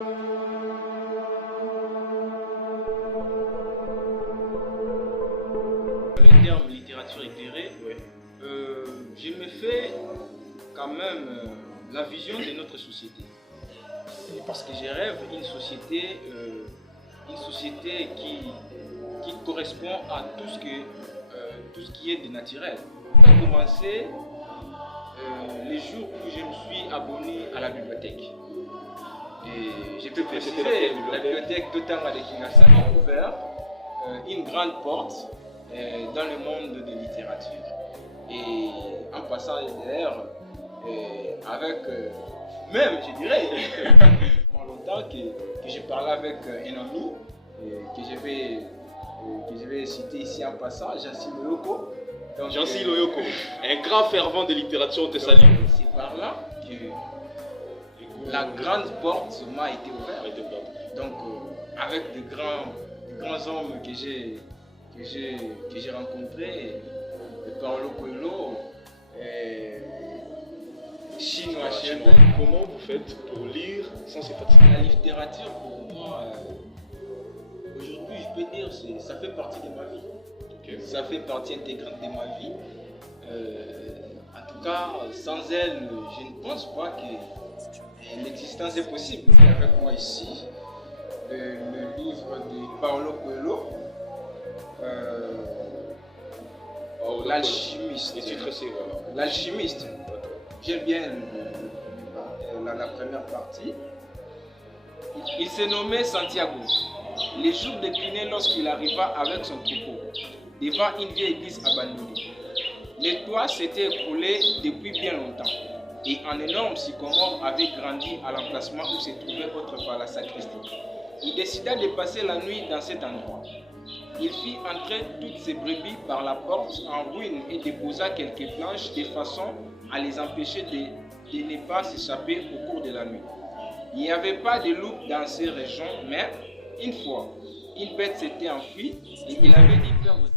Le terme littérature éclairée, je me fais quand même la vision de notre société. Parce que je rêve une société qui correspond à tout ce qui est de naturel. Ça a commencé les jours où je me suis abonné à la bibliothèque. Et j'ai pu préciser, la bibliothèque Totama de Kinshasa a ouvert une grande porte dans le monde de littérature. Et en passant d'ailleurs, avec même, je dirais, longtemps que j'ai parlé avec un ami que je vais citer ici en passant, Jancy Loyoko. Jancy Loyoko, un grand fervent de littérature, on te salue. C'est par là que la grande porte m'a été ouverte. Donc, avec de grands hommes que j'ai rencontrés, Paulo Coelho, Chinois Chebe. Comment vous faites pour lire sans se fatiguer? La littérature, pour moi, aujourd'hui, je peux dire, ça fait partie de ma vie. Okay. Ça fait partie intégrante de ma vie. En tout cas, sans elle, je ne pense pas que l'existence est possible. Et avec moi ici, le livre de Paulo Coelho, L'Alchimiste. Les titres, c'est voilà. L'Alchimiste. J'aime bien la première partie. Il se nommait Santiago. Les jours déclinaient lorsqu'il arriva avec son troupeau devant une vieille église abandonnée. Les toits s'étaient écroulés depuis bien longtemps et un énorme sycomore avait grandi à l'emplacement où se trouvait autrefois la sacristie. Il décida de passer la nuit dans cet endroit. Il fit entrer toutes ses brebis par la porte en ruine et déposa quelques planches de façon à les empêcher de ne pas s'échapper au cours de la nuit. Il n'y avait pas de loup dans ces régions, mais une fois, une bête s'était enfuie et il avait dit perdre